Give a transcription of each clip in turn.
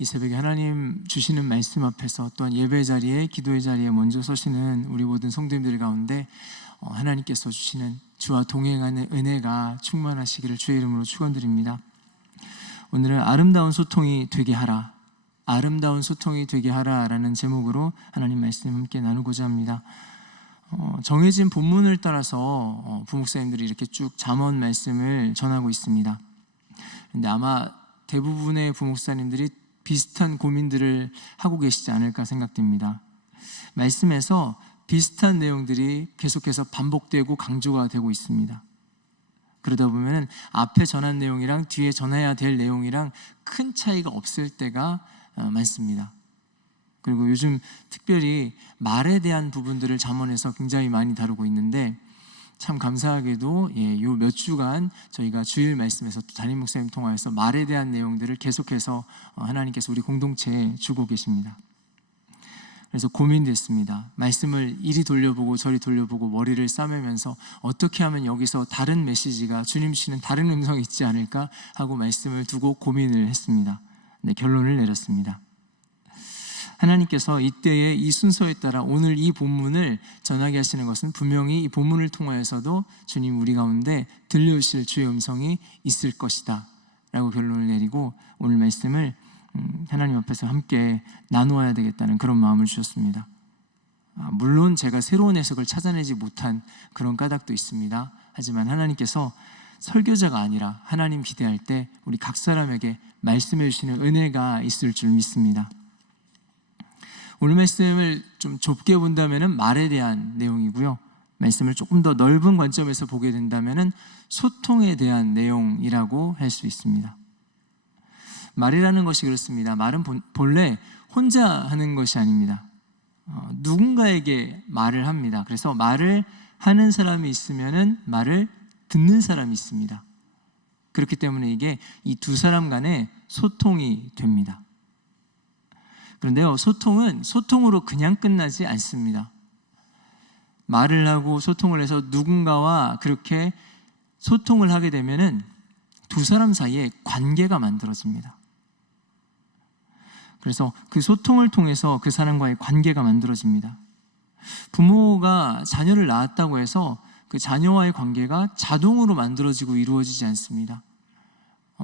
이 새벽에 하나님 주시는 말씀 앞에서 또한 예배 자리에, 기도의 자리에 먼저 서시는 우리 모든 성도님들 가운데 하나님께서 주시는 주와 동행하는 은혜가 충만하시기를 주의 이름으로 축원드립니다. 오늘은 아름다운 소통이 되게 하라, 아름다운 소통이 되게 하라라는 제목으로 하나님 말씀 함께 나누고자 합니다. 정해진 본문을 따라서 부목사님들이 이렇게 쭉 잠언 말씀을 전하고 있습니다. 그런데 아마 대부분의 부목사님들이 비슷한 고민들을 하고 계시지 않을까 생각됩니다. 말씀에서 비슷한 내용들이 계속해서 반복되고 강조가 되고 있습니다. 그러다 보면 앞에 전한 내용이랑 뒤에 전해야 될 내용이랑 큰 차이가 없을 때가 많습니다. 그리고 요즘 특별히 말에 대한 부분들을 잠언에서 굉장히 많이 다루고 있는데, 참 감사하게도 요 몇 주간 저희가 주일 말씀에서 또 담임 목사님 통하여서 말에 대한 내용들을 계속해서 하나님께서 우리 공동체에 주고 계십니다. 그래서 고민됐습니다. 말씀을 이리 돌려보고 저리 돌려보고 머리를 싸매면서 어떻게 하면 여기서 다른 메시지가, 주님 주시는 다른 음성이 있지 않을까 하고 말씀을 두고 고민을 했습니다. 네, 결론을 내렸습니다. 하나님께서 이때의 이 순서에 따라 오늘 이 본문을 전하게 하시는 것은 분명히 이 본문을 통하여서도 주님 우리 가운데 들려주실 주의 음성이 있을 것이다 라고 결론을 내리고 오늘 말씀을 하나님 앞에서 함께 나누어야 되겠다는 그런 마음을 주셨습니다. 물론 제가 새로운 해석을 찾아내지 못한 그런 까닭도 있습니다. 하지만 하나님께서 설교자가 아니라 하나님 기대할 때 우리 각 사람에게 말씀해 주시는 은혜가 있을 줄 믿습니다. 오늘 말씀을 좀 좁게 본다면 말에 대한 내용이고요, 말씀을 조금 더 넓은 관점에서 보게 된다면 소통에 대한 내용이라고 할 수 있습니다. 말이라는 것이 그렇습니다. 말은 본래 혼자 하는 것이 아닙니다. 누군가에게 말을 합니다. 그래서 말을 하는 사람이 있으면 말을 듣는 사람이 있습니다. 그렇기 때문에 이게 이 두 사람 간의 소통이 됩니다. 그런데요, 소통은 소통으로 그냥 끝나지 않습니다. 말을 하고 소통을 해서 누군가와 그렇게 소통을 하게 되면은 두 사람 사이에 관계가 만들어집니다. 그래서 그 소통을 통해서 그 사람과의 관계가 만들어집니다. 부모가 자녀를 낳았다고 해서 그 자녀와의 관계가 자동으로 만들어지고 이루어지지 않습니다.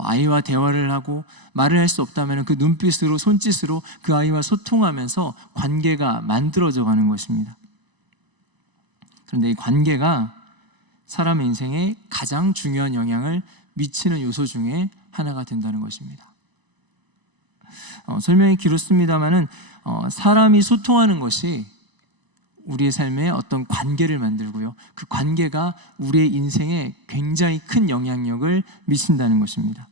아이와 대화를 하고 말을 할 수 없다면 그 눈빛으로, 손짓으로 그 아이와 소통하면서 관계가 만들어져 가는 것입니다. 그런데 이 관계가 사람의 인생에 가장 중요한 영향을 미치는 요소 중에 하나가 된다는 것입니다. 설명이 길었습니다만은 사람이 소통하는 것이 우리의 삶에 어떤 관계를 만들고요, 그 관계가 우리의 인생에 굉장히 큰 영향력을 미친다는 것입니다.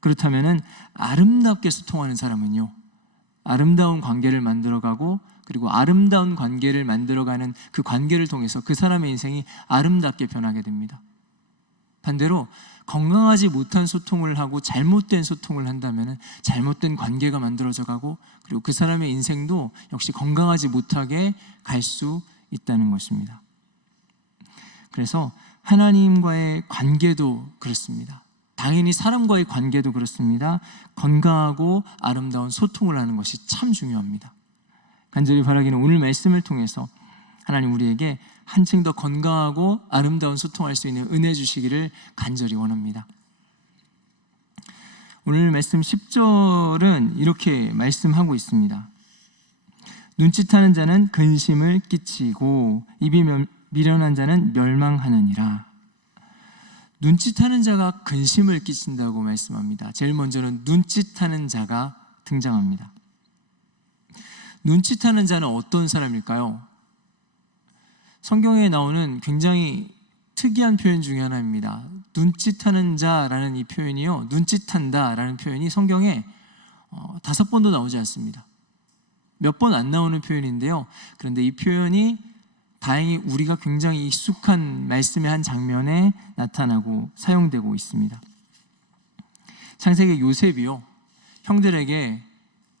그렇다면 아름답게 소통하는 사람은요, 아름다운 관계를 만들어가고, 그리고 아름다운 관계를 만들어가는 그 관계를 통해서 그 사람의 인생이 아름답게 변하게 됩니다. 반대로 건강하지 못한 소통을 하고 잘못된 소통을 한다면 잘못된 관계가 만들어져 가고, 그리고 그 사람의 인생도 역시 건강하지 못하게 갈 수 있다는 것입니다. 그래서 하나님과의 관계도 그렇습니다. 당연히 사람과의 관계도 그렇습니다. 건강하고 아름다운 소통을 하는 것이 참 중요합니다. 간절히 바라기는 오늘 말씀을 통해서 하나님 우리에게 한층 더 건강하고 아름다운 소통할 수 있는 은혜 주시기를 간절히 원합니다. 오늘 말씀 10절은 이렇게 말씀하고 있습니다. 눈짓하는 자는 근심을 끼치고 입이 미련한 자는 멸망하느니라. 눈짓하는 자가 근심을 끼친다고 말씀합니다. 제일 먼저는 눈짓하는 자가 등장합니다. 눈짓하는 자는 어떤 사람일까요? 성경에 나오는 굉장히 특이한 표현 중에 하나입니다. 눈짓하는 자라는 이 표현이요, 눈짓한다라는 표현이 성경에 5번도 나오지 않습니다. 몇 번 안 나오는 표현인데요, 그런데 이 표현이 다행히 우리가 굉장히 익숙한 말씀의 한 장면에 나타나고 사용되고 있습니다. 창세기 요셉이요, 형들에게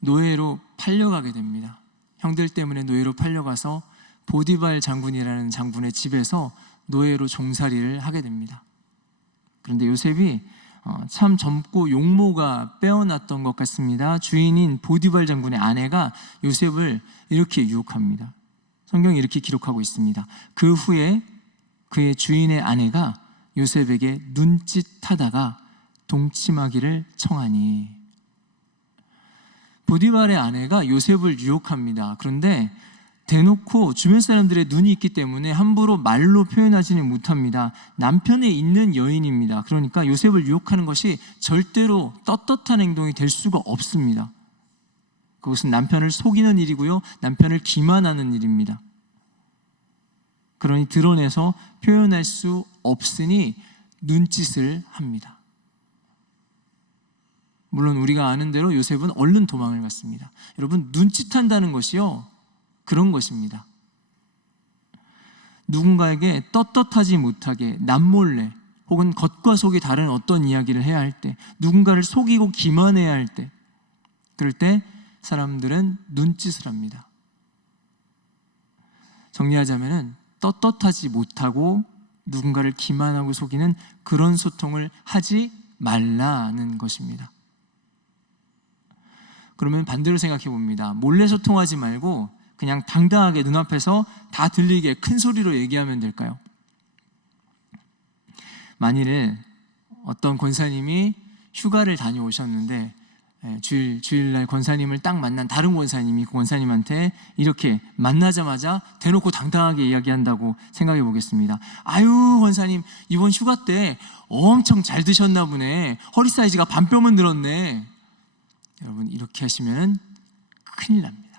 노예로 팔려가게 됩니다. 형들 때문에 노예로 팔려가서 보디발 장군이라는 장군의 집에서 노예로 종살이를 하게 됩니다. 그런데 요셉이 참 젊고 용모가 빼어났던 것 같습니다. 주인인 보디발 장군의 아내가 요셉을 이렇게 유혹합니다. 성경이 이렇게 기록하고 있습니다. 그 후에 그의 주인의 아내가 요셉에게 눈짓하다가 동침하기를 청하니. 보디발의 아내가 요셉을 유혹합니다. 그런데 대놓고 주변 사람들의 눈이 있기 때문에 함부로 말로 표현하지는 못합니다. 남편에 있는 여인입니다. 그러니까 요셉을 유혹하는 것이 절대로 떳떳한 행동이 될 수가 없습니다. 그것은 남편을 속이는 일이고요, 남편을 기만하는 일입니다. 그러니 드러내서 표현할 수 없으니 눈짓을 합니다. 물론 우리가 아는 대로 요셉은 얼른 도망을 갔습니다. 여러분, 눈짓한다는 것이요, 그런 것입니다. 누군가에게 떳떳하지 못하게 남몰래 혹은 겉과 속이 다른 어떤 이야기를 해야 할 때, 누군가를 속이고 기만해야 할 때, 그럴 때 사람들은 눈짓을 합니다. 정리하자면은 떳떳하지 못하고 누군가를 기만하고 속이는 그런 소통을 하지 말라는 것입니다. 그러면 반대로 생각해 봅니다. 몰래 소통하지 말고 그냥 당당하게 눈앞에서 다 들리게 큰 소리로 얘기하면 될까요? 만일에 어떤 권사님이 휴가를 다녀오셨는데 주일날 권사님을 딱 만난 다른 권사님이 그 권사님한테 이렇게 만나자마자 대놓고 당당하게 이야기한다고 생각해 보겠습니다. 아유, 권사님 이번 휴가 때 엄청 잘 드셨나 보네. 허리 사이즈가 반뼘은 늘었네. 여러분, 이렇게 하시면 큰일 납니다.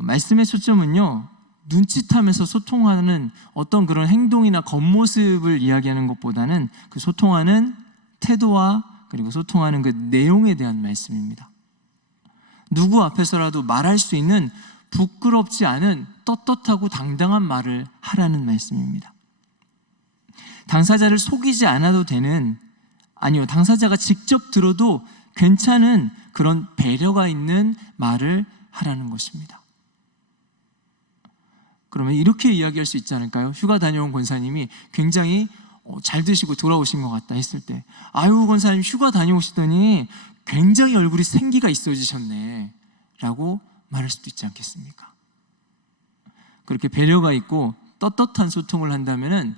말씀의 초점은요, 눈짓하면서 소통하는 어떤 그런 행동이나 겉모습을 이야기하는 것보다는 그 소통하는 태도와 그리고 소통하는 그 내용에 대한 말씀입니다. 누구 앞에서라도 말할 수 있는 부끄럽지 않은 떳떳하고 당당한 말을 하라는 말씀입니다. 당사자를 속이지 않아도 되는, 아니요, 당사자가 직접 들어도 괜찮은 그런 배려가 있는 말을 하라는 것입니다. 그러면 이렇게 이야기할 수 있지 않을까요? 휴가 다녀온 권사님이 굉장히 잘 드시고 돌아오신 것 같다 했을 때, 아유, 권사님 휴가 다녀오시더니 굉장히 얼굴이 생기가 있어지셨네 라고 말할 수도 있지 않겠습니까? 그렇게 배려가 있고 떳떳한 소통을 한다면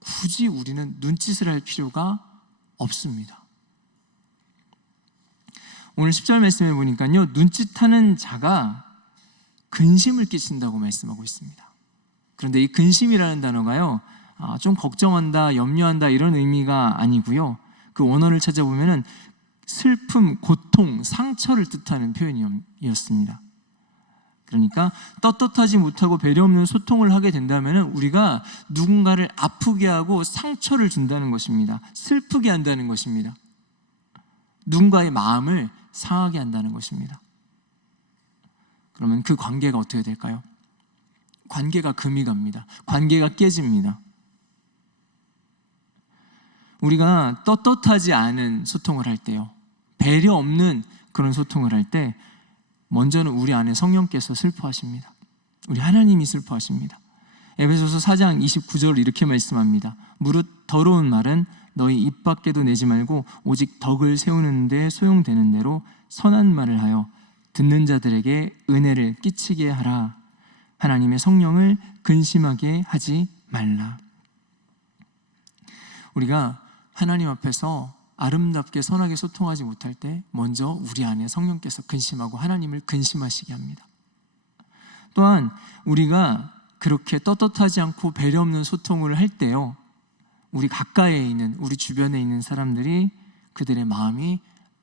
굳이 우리는 눈짓을 할 필요가 없습니다. 오늘 10절 말씀에 보니까요, 눈짓하는 자가 근심을 끼친다고 말씀하고 있습니다. 그런데 이 근심이라는 단어가요, 좀 걱정한다, 염려한다 이런 의미가 아니고요, 그 원어를 찾아보면은 슬픔, 고통, 상처를 뜻하는 표현이었습니다. 그러니까 떳떳하지 못하고 배려 없는 소통을 하게 된다면 우리가 누군가를 아프게 하고 상처를 준다는 것입니다. 슬프게 한다는 것입니다. 누군가의 마음을 상하게 한다는 것입니다. 그러면 그 관계가 어떻게 될까요? 관계가 금이 갑니다. 관계가 깨집니다. 우리가 떳떳하지 않은 소통을 할 때요, 배려 없는 그런 소통을 할 때 먼저는 우리 안에 성령께서 슬퍼하십니다. 우리 하나님이 슬퍼하십니다. 에베소서 4장 29절을 이렇게 말씀합니다. 무릇 더러운 말은 너희 입 밖에도 내지 말고 오직 덕을 세우는 데 소용되는 대로 선한 말을 하여 듣는 자들에게 은혜를 끼치게 하라. 하나님의 성령을 근심하게 하지 말라. 우리가 하나님 앞에서 아름답게 선하게 소통하지 못할 때 먼저 우리 안에 성령께서 근심하고 하나님을 근심하시게 합니다. 또한 우리가 그렇게 떳떳하지 않고 배려 없는 소통을 할 때요, 우리 가까이에 있는, 우리 주변에 있는 사람들이 그들의 마음이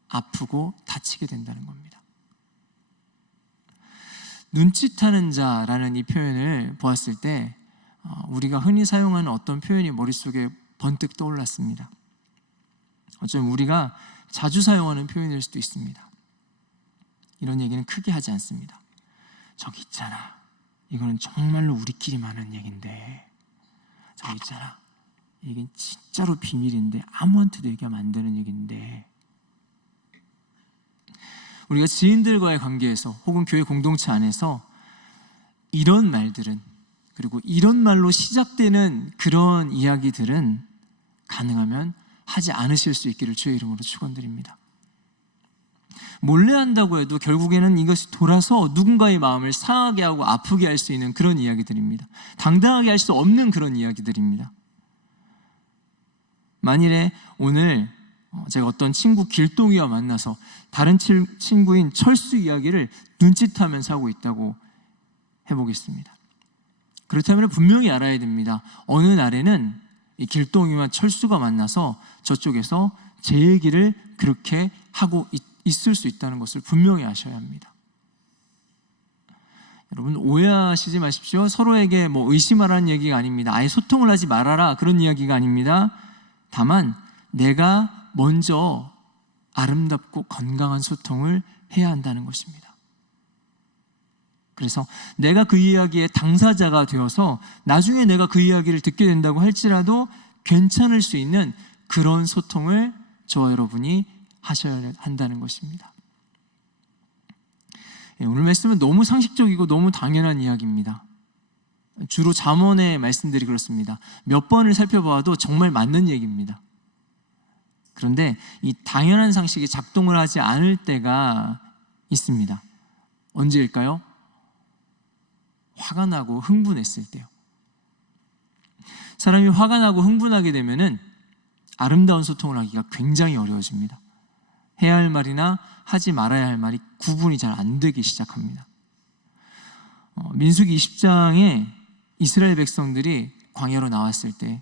아프고 다치게 된다는 겁니다. 눈짓하는 자라는 이 표현을 보았을 때 우리가 흔히 사용하는 어떤 표현이 머릿속에 번뜩 떠올랐습니다. 어쩌면 우리가 자주 사용하는 표현일 수도 있습니다. 이런 얘기는 크게 하지 않습니다. 저기 있잖아, 이거는 정말로 우리끼리만 하는 얘기인데, 저기 있잖아, 이게 진짜로 비밀인데 아무한테도 얘기하면 안 되는 얘기인데. 우리가 지인들과의 관계에서 혹은 교회 공동체 안에서 이런 말들은, 그리고 이런 말로 시작되는 그런 이야기들은 가능하면 하지 않으실 수 있기를 주의 이름으로 축원드립니다. 몰래 한다고 해도 결국에는 이것이 돌아서 누군가의 마음을 상하게 하고 아프게 할 수 있는 그런 이야기들입니다. 당당하게 할 수 없는 그런 이야기들입니다. 만일에 오늘 제가 어떤 친구 길동이와 만나서 다른 친구인 철수 이야기를 눈짓하면서 하고 있다고 해보겠습니다. 그렇다면 분명히 알아야 됩니다. 어느 날에는 이 길동이와 철수가 만나서 저쪽에서 제 얘기를 그렇게 하고 있을 수 있다는 것을 분명히 아셔야 합니다. 여러분, 오해하시지 마십시오. 서로에게 의심하라는 얘기가 아닙니다. 아예 소통을 하지 말아라, 그런 이야기가 아닙니다. 다만 내가 먼저 아름답고 건강한 소통을 해야 한다는 것입니다. 그래서 내가 그 이야기의 당사자가 되어서 나중에 내가 그 이야기를 듣게 된다고 할지라도 괜찮을 수 있는 그런 소통을 저와 여러분이 하셔야 한다는 것입니다. 오늘 말씀은 너무 상식적이고 너무 당연한 이야기입니다. 주로 잠언의 말씀들이 그렇습니다. 몇 번을 살펴봐도 정말 맞는 얘기입니다. 그런데 이 당연한 상식이 작동을 하지 않을 때가 있습니다. 언제일까요? 화가 나고 흥분했을 때요. 사람이 화가 나고 흥분하게 되면은 아름다운 소통을 하기가 굉장히 어려워집니다. 해야 할 말이나 하지 말아야 할 말이 구분이 잘 안 되기 시작합니다. 민수기 20장에 이스라엘 백성들이 광야로 나왔을 때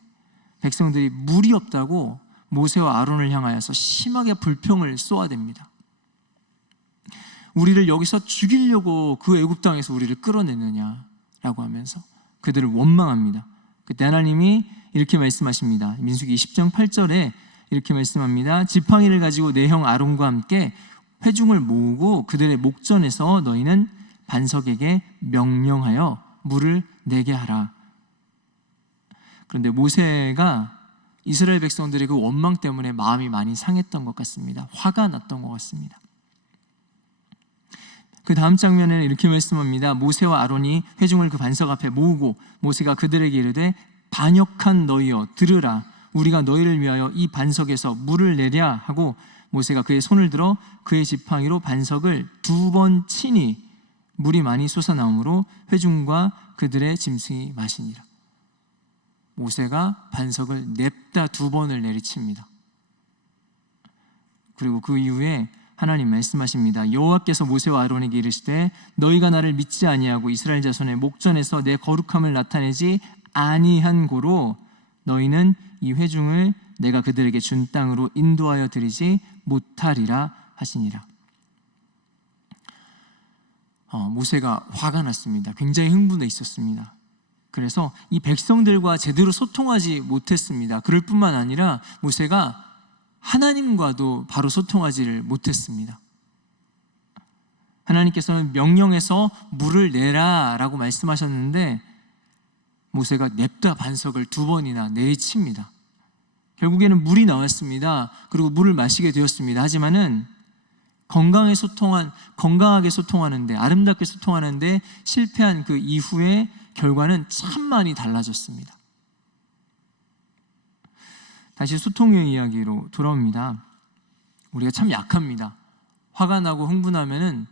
백성들이 물이 없다고 모세와 아론을 향하여서 심하게 불평을 쏘아댑니다. 우리를 여기서 죽이려고 그 애굽 땅에서 우리를 끌어내느냐라고 하면서 그들을 원망합니다. 그때 하나님이 이렇게 말씀하십니다. 민수기 20장 8절에 이렇게 말씀합니다. 지팡이를 가지고 내 형 아론과 함께 회중을 모으고 그들의 목전에서 너희는 반석에게 명령하여 물을 내게 하라. 그런데 모세가 이스라엘 백성들의 그 원망 때문에 마음이 많이 상했던 것 같습니다. 화가 났던 것 같습니다. 그 다음 장면에는 이렇게 말씀합니다. 모세와 아론이 회중을 그 반석 앞에 모으고 모세가 그들에게 이르되 반역한 너희여 들으라. 우리가 너희를 위하여 이 반석에서 물을 내랴 하고 모세가 그의 손을 들어 그의 지팡이로 반석을 2번 치니 물이 많이 솟아나오므로 회중과 그들의 짐승이 마시니라. 모세가 반석을 냅다 2번을 내리칩니다. 그리고 그 이후에 하나님 말씀하십니다. 여호와께서 모세와 아론에게 이르시되 너희가 나를 믿지 아니하고 이스라엘 자손의 목전에서 내 거룩함을 나타내지 아니한 고로 너희는 이 회중을 내가 그들에게 준 땅으로 인도하여 드리지 못하리라 하시니라. 모세가 화가 났습니다. 굉장히 흥분해 있었습니다. 그래서 이 백성들과 제대로 소통하지 못했습니다. 그럴 뿐만 아니라 모세가 하나님과도 바로 소통하지를 못했습니다. 하나님께서는 명령해서 물을 내라 라고 말씀하셨는데 모세가 냅다 반석을 2번이나 내리칩니다. 결국에는 물이 나왔습니다. 그리고 물을 마시게 되었습니다. 하지만은 건강하게 소통하는데 아름답게 소통하는데 실패한 그 이후의 결과는 참 많이 달라졌습니다. 다시 소통의 이야기로 돌아옵니다. 우리가 참 약합니다. 화가 나고 흥분하면은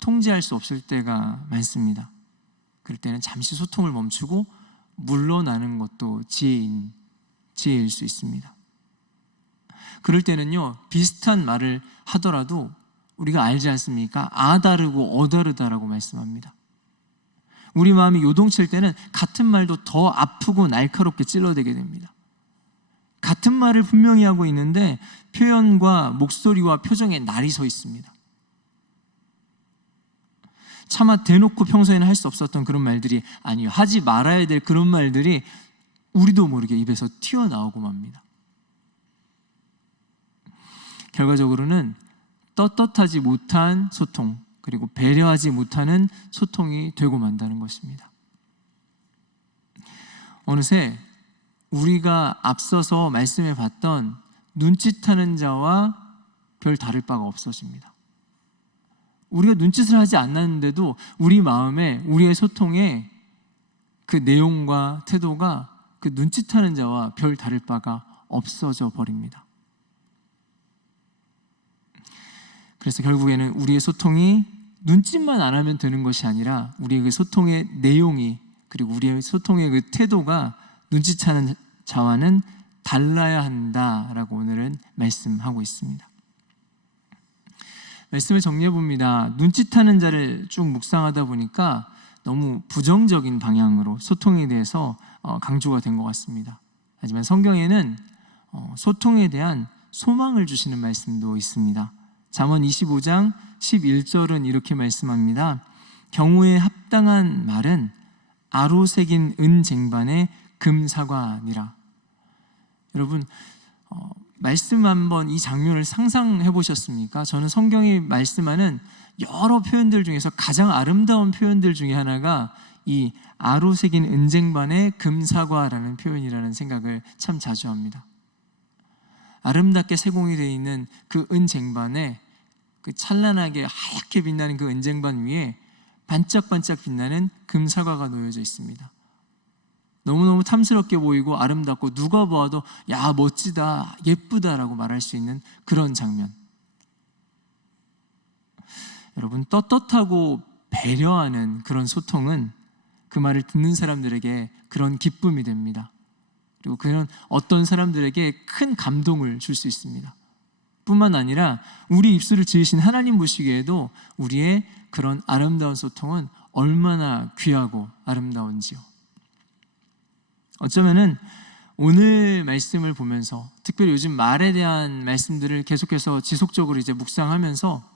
통제할 수 없을 때가 많습니다. 그럴 때는 잠시 소통을 멈추고 물러나는 것도 지혜일 수 있습니다. 그럴 때는요, 비슷한 말을 하더라도 우리가 알지 않습니까? 아 다르고 어 다르다라고 말씀합니다. 우리 마음이 요동칠 때는 같은 말도 더 아프고 날카롭게 찔러대게 됩니다. 같은 말을 분명히 하고 있는데 표현과 목소리와 표정에 날이 서 있습니다. 차마 대놓고 평소에는 할 수 없었던 그런 말들이 아니요, 하지 말아야 될 그런 말들이 우리도 모르게 입에서 튀어나오고 맙니다. 결과적으로는 떳떳하지 못한 소통, 그리고 배려하지 못하는 소통이 되고 만다는 것입니다. 어느새 우리가 앞서서 말씀해 봤던 눈짓하는 자와 별 다를 바가 없어집니다. 우리가 눈짓을 하지 않았는데도 우리 마음에, 우리의 소통에 그 내용과 태도가 그 눈짓하는 자와 별 다를 바가 없어져 버립니다. 그래서 결국에는 우리의 소통이 눈짓만 안 하면 되는 것이 아니라 우리의 그 소통의 내용이, 그리고 우리의 소통의 그 태도가 눈치차는 자와는 달라야 한다라고 오늘은 말씀하고 있습니다. 말씀을 정리해 봅니다. 눈짓하는 자를 쭉 묵상하다 보니까 너무 부정적인 방향으로 소통에 대해서 강조가 된 것 같습니다. 하지만 성경에는 소통에 대한 소망을 주시는 말씀도 있습니다. 잠언 25장 11절은 이렇게 말씀합니다. 경우에 합당한 말은 아로 새긴 은 쟁반에 금 사과니라. 여러분, 말씀 한번 이 장면을 상상해 보셨습니까? 저는 성경이 말씀하는 여러 표현들 중에서 가장 아름다운 표현들 중에 하나가 이 아로 새긴 은쟁반에 금사과라는 표현이라는 생각을 참 자주 합니다. 아름답게 세공이 되어 있는 그 은쟁반에, 그 찬란하게 하얗게 빛나는 그 은쟁반 위에 반짝반짝 빛나는 금사과가 놓여져 있습니다. 너무너무 탐스럽게 보이고 아름답고 누가 보아도 야, 멋지다, 예쁘다라고 말할 수 있는 그런 장면. 여러분, 떳떳하고 배려하는 그런 소통은 그 말을 듣는 사람들에게 그런 기쁨이 됩니다. 그리고 그는 어떤 사람들에게 큰 감동을 줄 수 있습니다. 뿐만 아니라 우리 입술을 지으신 하나님 보시기에도 우리의 그런 아름다운 소통은 얼마나 귀하고 아름다운지요. 어쩌면은 오늘 말씀을 보면서, 특별히 요즘 말에 대한 말씀들을 계속해서 지속적으로 이제 묵상하면서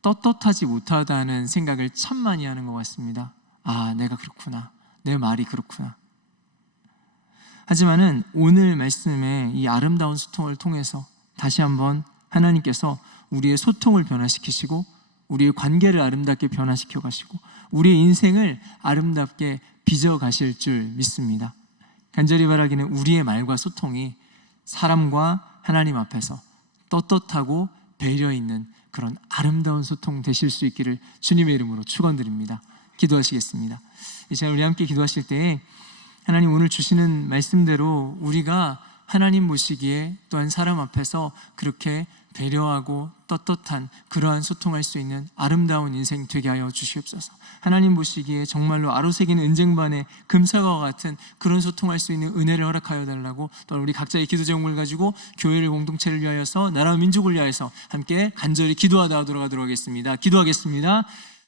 떳떳하지 못하다는 생각을 참 많이 하는 것 같습니다. 아, 내가 그렇구나, 내 말이 그렇구나. 하지만은 오늘 말씀의 이 아름다운 소통을 통해서 다시 한번 하나님께서 우리의 소통을 변화시키시고 우리의 관계를 아름답게 변화시켜 가시고 우리의 인생을 아름답게 빚어 가실 줄 믿습니다. 간절히 바라기는 우리의 말과 소통이 사람과 하나님 앞에서 떳떳하고 배려 있는 그런 아름다운 소통 되실 수 있기를 주님의 이름으로 축원드립니다. 기도하시겠습니다. 이제 우리 함께 기도하실 때 하나님 오늘 주시는 말씀대로 우리가 하나님 보시기에 또한 사람 앞에서 그렇게 배려하고 떳떳한 그러한 소통할 수 있는 아름다운 인생 되게 하여 주시옵소서. 하나님 보시기에 정말로 아로새긴 은쟁반의 금사과와 같은 그런 소통할 수 있는 은혜를 허락하여 달라고, 또 우리 각자의 기도 제목을 가지고 교회를, 공동체를 위하여서, 나라와 민족을 위하여서 함께 간절히 기도하다 돌아가도록 하겠습니다. 기도하겠습니다.